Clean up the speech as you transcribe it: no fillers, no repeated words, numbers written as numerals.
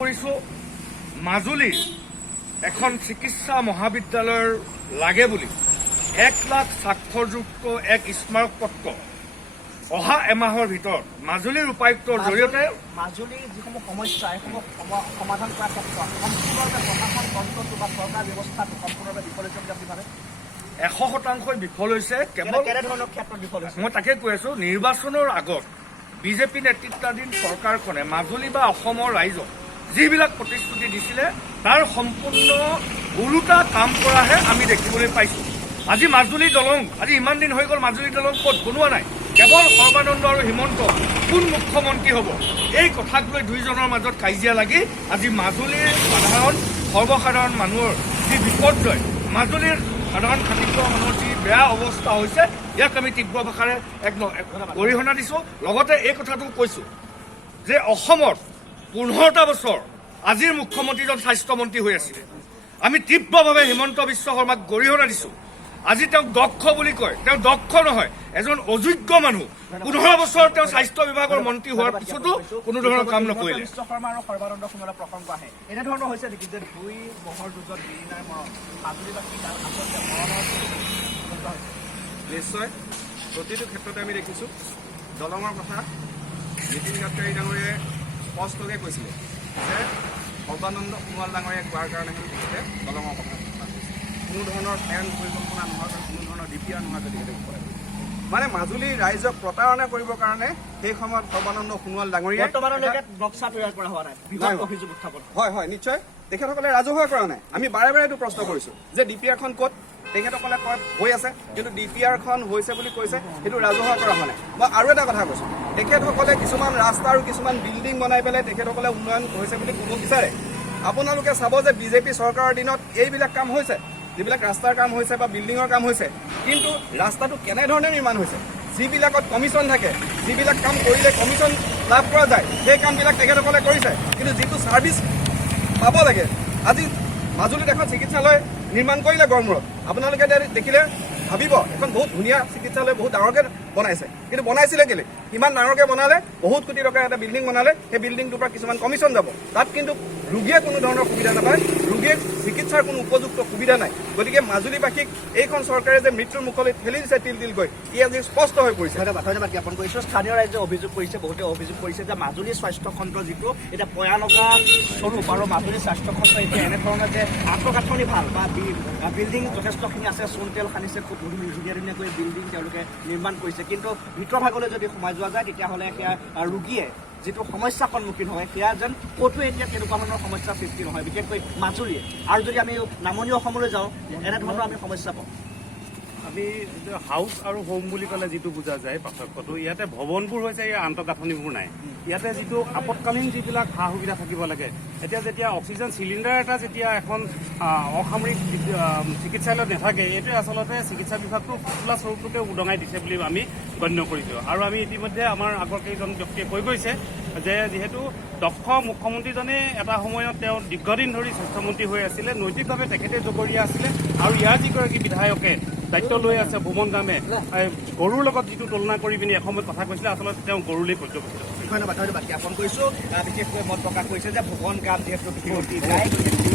মাজুলীৰ এখন চিকিৎসা মহাবিদ্যালয়ৰ লাগে বুলি 1 লাখ স্বাক্ষৰযুক্ত এক স্মাৰক পত্ৰ অহা এমাহৰ ভিতৰত মাজুলীৰ উপায়ুক্তৰ জৰিয়তে মাজুলীৰ যিসমূহ সমস্যা এইসমূহ সমাধান কৰাৰ ক্ষেত্ৰত সম্পূৰ্ণৰূপে প্ৰশাসন তন্ত্ৰটো বা চৰকাৰ ব্যৱস্থাটো সম্পূৰ্ণৰূপে বিফল হৈছে বুলি আপুনি ভাবে? 100% বিফল হৈছে। কেৱল কেনেধৰণৰ ক্ষেত্ৰত বিফল হৈছে? মই তাকে কৈ আছো, নিৰ্বাচনৰ আগত বিজেপি নেতৃত্বাধীন চৰকাৰখনে মাজুলী বা অসমৰ ৰাইজক যিবিলাক প্ৰতিশ্ৰুতি দিছিলে তাৰ সম্পূৰ্ণ ওলোটা কাম কৰাহে আমি দেখিবলৈ পাইছোঁ। আজি মাজুলী দলং, আজি ইমান দিন হৈ গ'ল, মাজুলী দলং ক'ত বনোৱা নাই। কেৱল সৰ্বানন্দ আৰু হিমন্ত কোন মুখ্যমন্ত্ৰী হ'ব, এই কথাক লৈ দুইজনৰ মাজত কাজিয়া লাগি আজি মাজুলীৰ সৰ্বসাধাৰণ মানুহৰ যি বিপৰ্যয়, মাজুলীৰ সাধাৰণ খাতিৰ মানুহৰ যি বেয়া অৱস্থা হৈছে, ইয়াক আমি তীব্ৰ ভাষাৰে এক অৰিহণা দিছোঁ। লগতে এই কথাটো কৈছোঁ যে অসমত 15টা বছৰ আজিৰ মুখ্যমন্ত্ৰীজন স্বাস্থ্যমন্ত্ৰী হৈ আছিলে। আমি তীব্ৰভাৱে হিমন্ত বিশ্ব শৰ্মাক গৰিহণা দিছোঁ। আজি তেওঁক দক্ষ বুলি কয়, তেওঁ দক্ষ নহয়, এজন অযোগ্য মানুহ। 15 বছৰ তেওঁ স্বাস্থ্য বিভাগৰ মন্ত্ৰী হোৱাৰ পিছতো কোনো ধৰণৰ কাম নকৰিলে। বিশ্ব শৰ্মা আৰু সৰ্বানন্দ সোণোৱালৰ প্ৰসংগ আহে, এনেধৰণৰ হৈছে নেকি যে 2 মহৰ যুঁজত বিৰিণাৰ মৰণ, মাজুলীবাসী তাৰ আচলতে মৰণৰ? নিশ্চয় প্ৰতিটো ক্ষেত্ৰতে আমি দেখিছোঁ। দলঙৰ কথা নীতিন গাডকাৰী ডাঙৰীয়াই স্পষ্টকৈ কৈছিলে যে সৰ্বানন্দ সোণোৱাল ডাঙৰীয়াই কোৱাৰ কাৰণে তেখেতে দলঙৰ কথা কোনো ধৰণৰ প্লেন পৰিকল্পনা নোহোৱাকৈ, কোনো ধৰণৰ ডিপিআৰ নোহোৱাকৈ তেখেতে কৰে। মানে মাজুলীৰ ৰাইজক প্ৰতাৰণা কৰিবৰ কাৰণে সেই সময়ত সৰ্বানন্দ সোণোৱাল ডাঙৰীয়াই বৰ্তমানলৈকে নক্সা তৈয়াৰ কৰা হোৱা নাই, বৃহৎ অভিযোগ উত্থাপন। হয় নিশ্চয় তেখেতসকলে ৰাজহুৱা কৰা নাই। আমি বাৰে বাৰে এইটো প্ৰশ্ন কৰিছোঁ যে ডিপিআৰখন ক'ত। তেখেতসকলে কয় হৈ আছে, কিন্তু ডিপিআৰখন হৈছে বুলি কৈছে, সেইটো ৰাজহুৱা কৰা হোৱা নাই। মই আৰু এটা কথা কৈছোঁ, তেখেতসকলে কিছুমান ৰাস্তা আৰু কিছুমান বিল্ডিং বনাই পেলাই তেখেতসকলে উন্নয়ন হৈছে বুলি ক'ব বিচাৰে। আপোনালোকে চাব যে বিজেপি চৰকাৰৰ দিনত এইবিলাক কাম হৈছে, যিবিলাক ৰাস্তাৰ কাম হৈছে বা বিল্ডিঙৰ কাম হৈছে, কিন্তু ৰাস্তাটো কেনেধৰণে নিৰ্মাণ হৈছে, যিবিলাকত কমিশ্যন থাকে, যিবিলাক কাম কৰিলে কমিশ্যন লাভ কৰা যায়, সেই কামবিলাক তেখেতসকলে কৰিছে। কিন্তু যিটো ছাৰ্ভিচ পাব লাগে, আজি মাজুলীত এখন চিকিৎসালয় নিৰ্মাণ কৰিলে গড়মূৰত, আপোনালোকে দেখিলে ভাবিব এখন বহুত ধুনীয়া চিকিৎসালয়, বহুত ডাঙৰকৈ বনাইছে, কিন্তু বনাইছিলে কেলৈ? ইমান ডাঙৰকৈ বনালে, বহুত কোটি টকা এটা বিল্ডিং বনালে, সেই বিল্ডিংটোৰ পৰা কিছুমান কমিশ্যন যাব, তাত কিন্তু ৰোগীয়ে কোনো ধৰণৰ সুবিধা নাপায়, ৰোগীয়ে চিকিৎসাৰ কোনো উপযুক্ত সুবিধা নাই। গতিকে মাজুলীবাসীক এইখন চৰকাৰে যে মৃত্যুৰ মুখলৈ ঠেলি দিছে তিল গৈ, ই আজি স্পষ্ট হৈ পৰিছে। ধন্যবাদ জ্ঞাপন কৰিছোঁ। স্থানীয় ৰাইজে অভিযোগ কৰিছে, বহুতে অভিযোগ কৰিছে যে মাজুলীৰ স্বাস্থ্যখণ্ড যিটো এতিয়া ভয়ানকা স্বৰূপ, আৰু মাজুলীৰ স্বাস্থ্যখণ্ড এতিয়া এনেধৰণৰ যে আন্তঃগাঁথনি ভাল বা বিল্ডিং যথেষ্টখিনি আছে, চূণ তেল সানিছে, খুব ধুনীয়াকৈ বিল্ডিং তেওঁলোকে নিৰ্মাণ কৰিছে, কিন্তু ভিতৰ ভাগলৈ যদি সোমাই যোৱা যায় তেতিয়াহ'লে সেয়া ৰোগীয়ে যিটো সমস্যাৰ সন্মুখীন হয়, সেয়া যেন ক'তো এতিয়া তেনেকুৱা ধৰণৰ সমস্যাৰ সৃষ্টি নহয়, বিশেষকৈ মাজুলীয়ে। আৰু যদি আমি নামনি অসমলৈ যাওঁ, এনেধৰণৰ আমি সমস্যা পাওঁ। আমি হাউচ আৰু হোম বুলি ক'লে যিটো বুজা যায় পাৰ্থক্যটো, ইয়াতে ভৱনবোৰ হৈছে, ইয়াৰ আন্তঃগাঁথনিবোৰ নাই। ইয়াতে যিটো আপতকালীন যিবিলাক সা সুবিধা থাকিব লাগে, এতিয়া যেতিয়া অক্সিজেন চিলিণ্ডাৰ এটা যেতিয়া এখন অসামৰিক চিকিৎসালয়ত নাথাকে, এইটোৱে আচলতে চিকিৎসা বিভাগটো খোলা স্বৰূপটোকে উদঙাই দিছে বুলি আমি গণ্য কৰিছোঁ। আৰু আমি ইতিমধ্যে আমাৰ আগৰ কেইজন ব্যক্তিয়ে কৈ গৈছে যে যিহেতু দক্ষ মুখ্যমন্ত্ৰীজনে এটা সময়ত তেওঁ দীৰ্ঘদিন ধৰি স্বাস্থ্যমন্ত্ৰী হৈ আছিলে, নৈতিকভাৱে তেখেতে জগৰীয়া আছিলে, আৰু ইয়াৰ যিগৰাকী বিধায়কে দায়িত্ব লৈ আছে ভ্ৰমণ গামে গৰুৰ লগত যিটো তুলনা কৰি পিনি এসময়ত কথা কৈছিলে, আচলতে তেওঁ গৰুলৈ পৰ্যবেক্ষিত। ধন্যবাদ জ্ঞাপন কৰিছোঁ। বিশেষকৈ মত প্ৰকাশ কৰিছে যে ভ্ৰমণ গাম যিহেতু